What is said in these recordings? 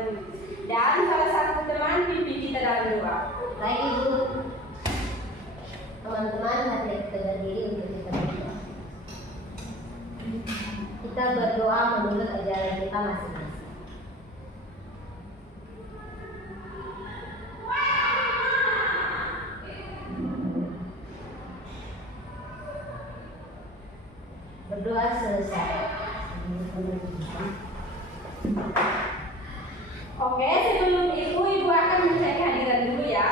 menulis. Dan salah satu teman pimpin kita dalam doa. Baik Ibu. Teman-teman, mari kita berdiri untuk kita berdoa. Kita berdoa menurut ajaran kita masing-masing. Berdoa selesai. Oke, sebelum itu Ibu akan mencek kehadiran dulu ya.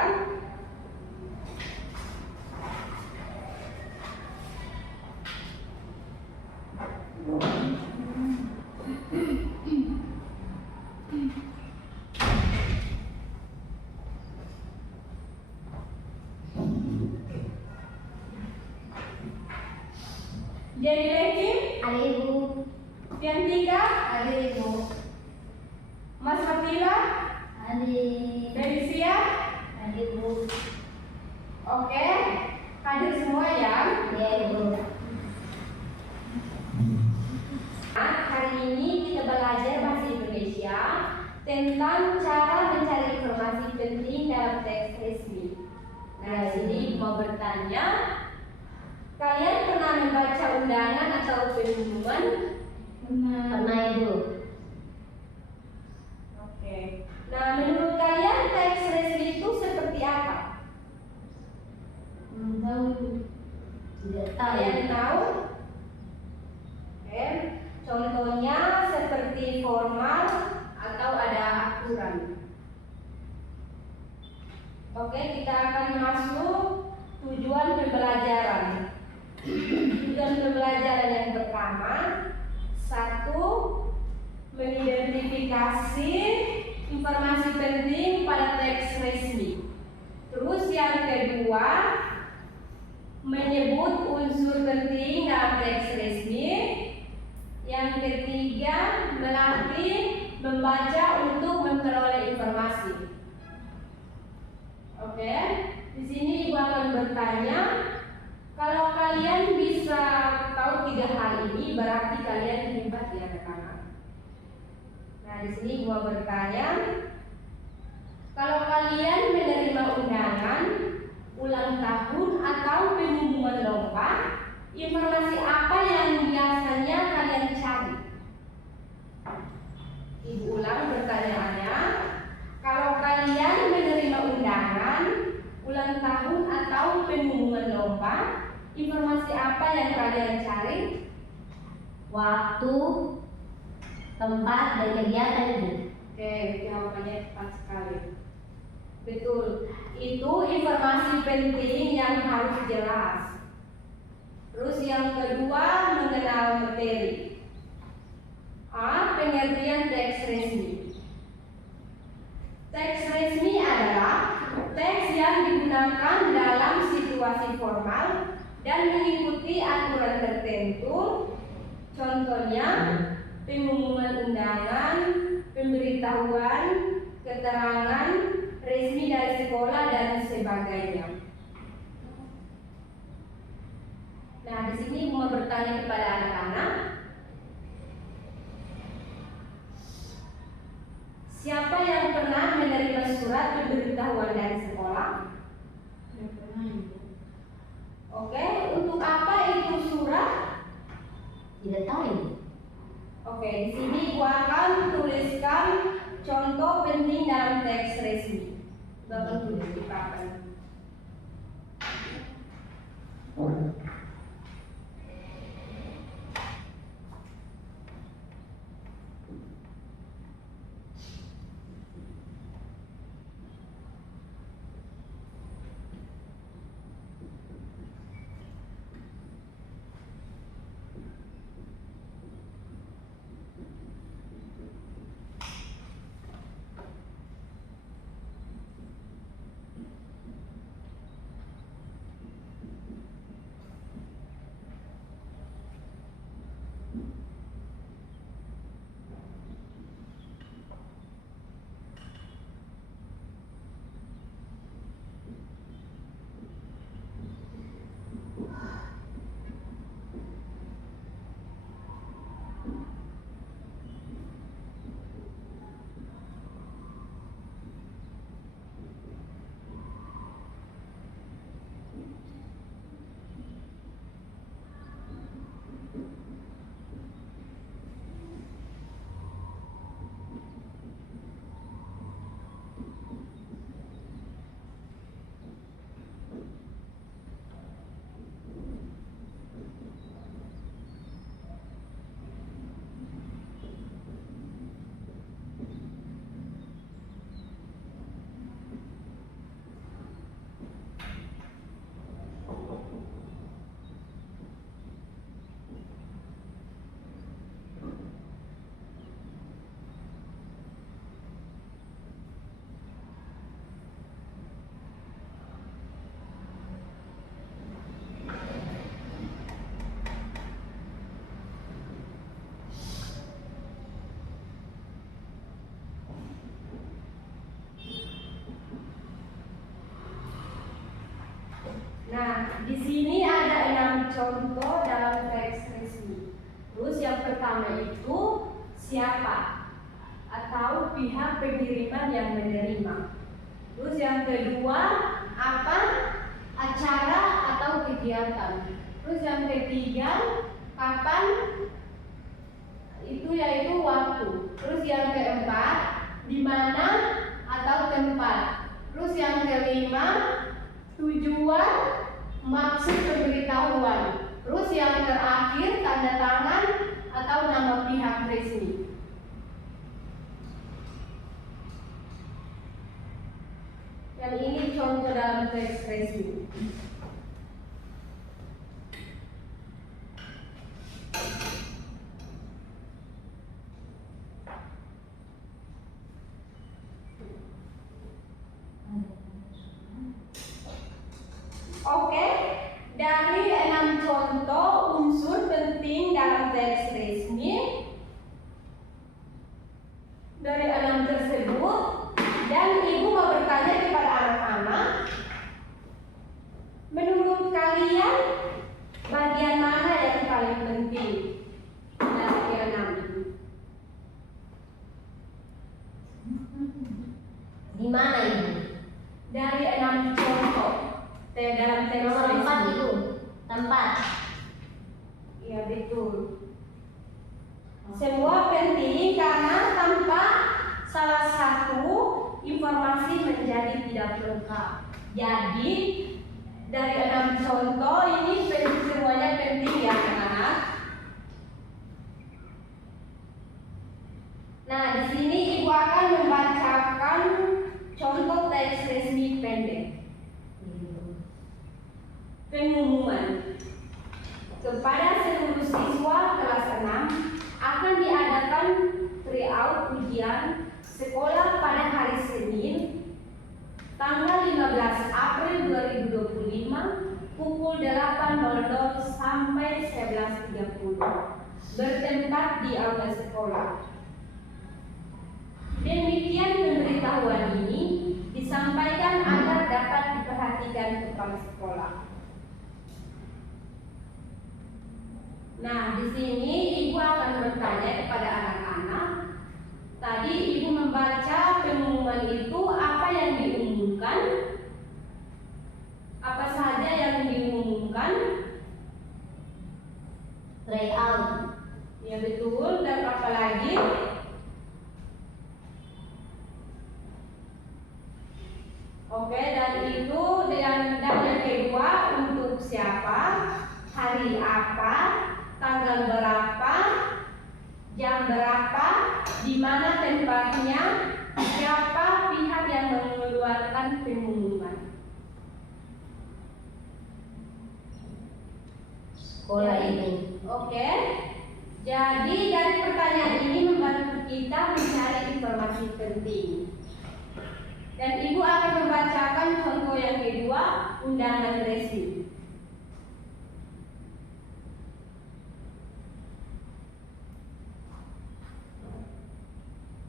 Jadi Lekim, Ada Ibu. yang tiga, Ada Ibu. Mas Fatila, Ada. Felicia. Ada Ibu. Oke, hadir semua ya. Ya Ibu. Nah, hari ini kita belajar bahasa Indonesia tentang cara mencari informasi penting dalam teks resmi. Nah, di sini mau bertanya, kalian pernah membaca undangan atau pengumuman? Pernah Ibu. Oke. Nah, menurut kalian teks resmi itu seperti apa? Tahu. Tidak tahu. Kalian tahu? Oke. Contohnya seperti formal atau ada aturan. Oke, kita akan masuk tujuan pembelajaran. Tujuan pembelajaran yang pertama, satu, mengidentifikasi informasi penting pada teks resmi. Terus yang kedua, menyebut unsur penting dalam teks resmi. Yang ketiga, melatih membaca untuk memperoleh informasi. Oke, di sini Ibu akan bertanya, kalau kalian bisa tahu tiga hal ini, berarti kalian hebat ya anak-anak. Nah, di sini Ibu bertanya, kalau kalian menerima undangan, ulang tahun atau pengumuman lomba, informasi apa yang biasanya kalian cari? Ibu ulang pertanyaannya. Kalau kalian menerima undangan, ulang tahun atau pengumuman lomba, informasi apa yang kalian cari? Waktu, tempat, dan kegiatan Ibu. Oke, jawabannya tepat sekali. Betul. Itu informasi penting yang harus jelas. Terus yang kedua, mengenal materi. A. Pengertian teks resmi. Teks resmi adalah teks yang digunakan dalam situasi formal dan mengikuti aturan tertentu. Contohnya, pengumuman undangan, pemberitahuan, keterangan resmi dari sekolah dan sebagainya. Nah, di sini mau bertanya kepada anak-anak, siapa yang pernah menerima surat pemberitahuan dari sekolah? Oke, untuk apa itu surat? Tidak tahu Ibu. Oke, di sini Ibu akan tuliskan contoh penting dalam teks resmi. Bapak tulis di papan. di sini ada 6 contoh dalam teks resmi. Terus yang pertama itu siapa atau pihak pengiriman yang menerima. Terus yang kedua apa, acara atau kegiatan. Terus yang ketiga kapan, itu yaitu waktu. Terus yang keempat di mana atau tempat. Terus yang kelima tujuan, maksud pemberitahuan. Terus yang terakhir tanda tangan atau nama pihak resmi. Yang ini contoh dalam teks resmi. Oke, dari 6 contoh unsur penting dalam teks resmi, dari 6 tersebut, dan ibu mau bertanya kepada anak-anak, menurut kalian bagian mana yang paling penting dari 6 itu? Di mana ibu? Dari 6 contoh dalam teks Nomor 4 resmi. itu tempat. Iya betul. Semua penting karena tanpa salah satu informasi menjadi tidak lengkap. Jadi dari 6 contoh ini semuanya penting ya anak-anak. Nah di sini ibu akan membacakan contoh teks resmi pendek. Pengumuman kepada seluruh siswa kelas 6 akan diadakan tryout ujian sekolah pada hari Senin tanggal 15 April 2025 pukul 8.00 sampai 11.30 bertempat di aula sekolah. Demikian pemberitahuan ini disampaikan agar dapat diperhatikan kepala sekolah. Nah, di sini ibu akan bertanya kepada anak-anak. Tadi ibu membaca pengumuman itu, apa yang diumumkan? Apa saja yang diumumkan? Tryout. Ya betul, dan apa lagi? Oke, dan itu dan yang kedua untuk siapa? Hari apa? Tanggal berapa, jam berapa, di mana tempatnya, siapa pihak yang mengeluarkan pengumuman. Sekolah ini. Oke. Jadi dari pertanyaan ini membantu kita mencari informasi penting. Dan ibu akan membacakan contoh yang kedua, undangan resmi.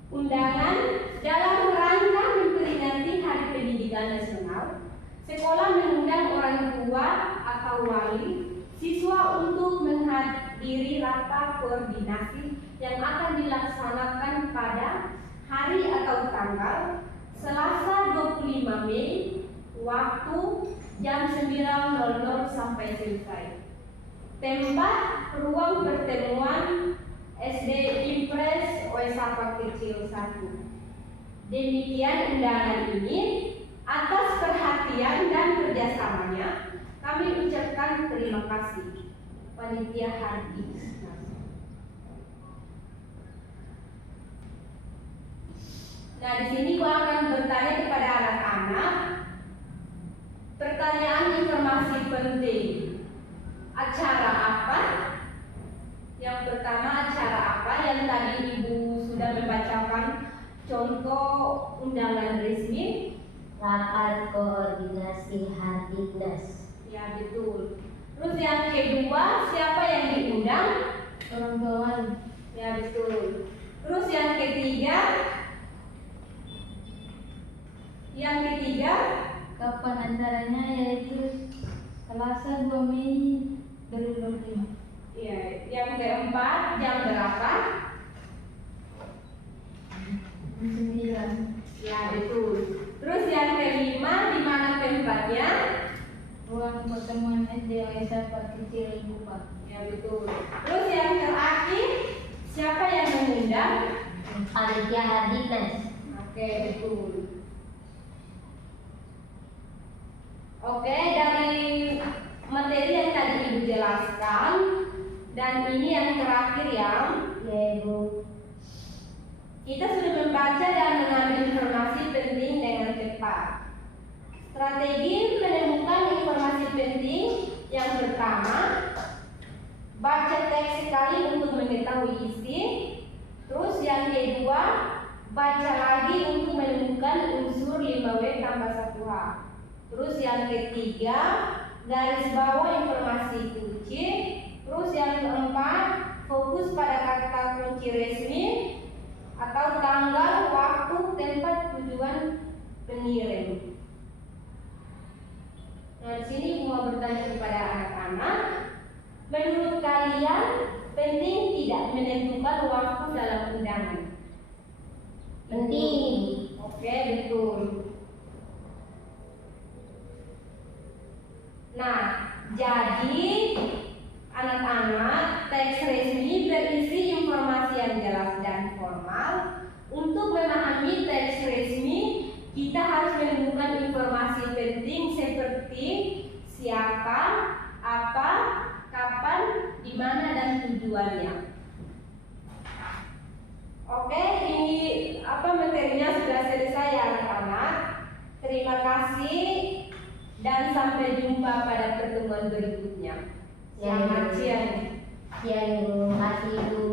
Undangan dalam rangka memperingati Hari Pendidikan Nasional, sekolah mengundang orang tua atau wali siswa untuk menghadiri rapat koordinasi yang akan dilaksanakan pada hari atau tanggal Selasa 25 Mei waktu jam 9.00 sampai selesai. Tempat ruang pertemuan SD Impres Oesapa Kecil 1. Demikian undangan ini. Atas perhatian dan kerjasamanya kami ucapkan terima kasih. Panitia Hari Nah, di sini gua akan bertanya kepada anak-anak. Pertanyaan informasi penting. Acara apa? Yang pertama, acara apa yang tadi ibu sudah membacakan contoh undangan resmi? Rapat koordinasi Hardiknas. Ya betul. Terus yang kedua, siapa yang diundang? Orang tua. Ya betul. Terus yang ketiga, kapan antaranya yaitu Selasa 2 Mei 2025. Ya, yang keempat jam berapa? 9. Ya, betul. Terus yang kelima, di mana tempatnya? Ruang pertemuan SD Aisyah Pak Kecil Kupang. Ya, betul. Terus yang terakhir, siapa yang mengundang? Panitia Hardiknas. Oke, betul. Oke, dari materi yang tadi Ibu jelaskan, dan ini yang terakhir yang Ya Ibu. kita sudah membaca dan mengambil informasi penting dengan cepat. Strategi menemukan informasi penting yang pertama, baca teks sekali untuk mengetahui isi. Terus yang kedua, baca lagi untuk menemukan unsur 5W tambah 1H. Terus yang ketiga, garis bawah informasi kunci. Terus yang keempat, fokus pada kata kunci resmi atau tanggal, waktu, tempat, tujuan pengirim. Nah, di sini mau bertanya kepada anak-anak, menurut kalian penting tidak menentukan waktu dalam undangan? Penting. Oke, betul. Nah, jadi anak-anak, teks resmi berisi informasi yang jelas dan formal. Untuk memahami teks resmi, kita harus menemukan informasi penting seperti siapa, apa, kapan, di mana, dan tujuannya. Oke, ini materinya sudah selesai ya anak-anak. Terima kasih dan sampai jumpa pada pertemuan berikutnya. Selamat siang. Ya Ibu. Terima kasih Ibu.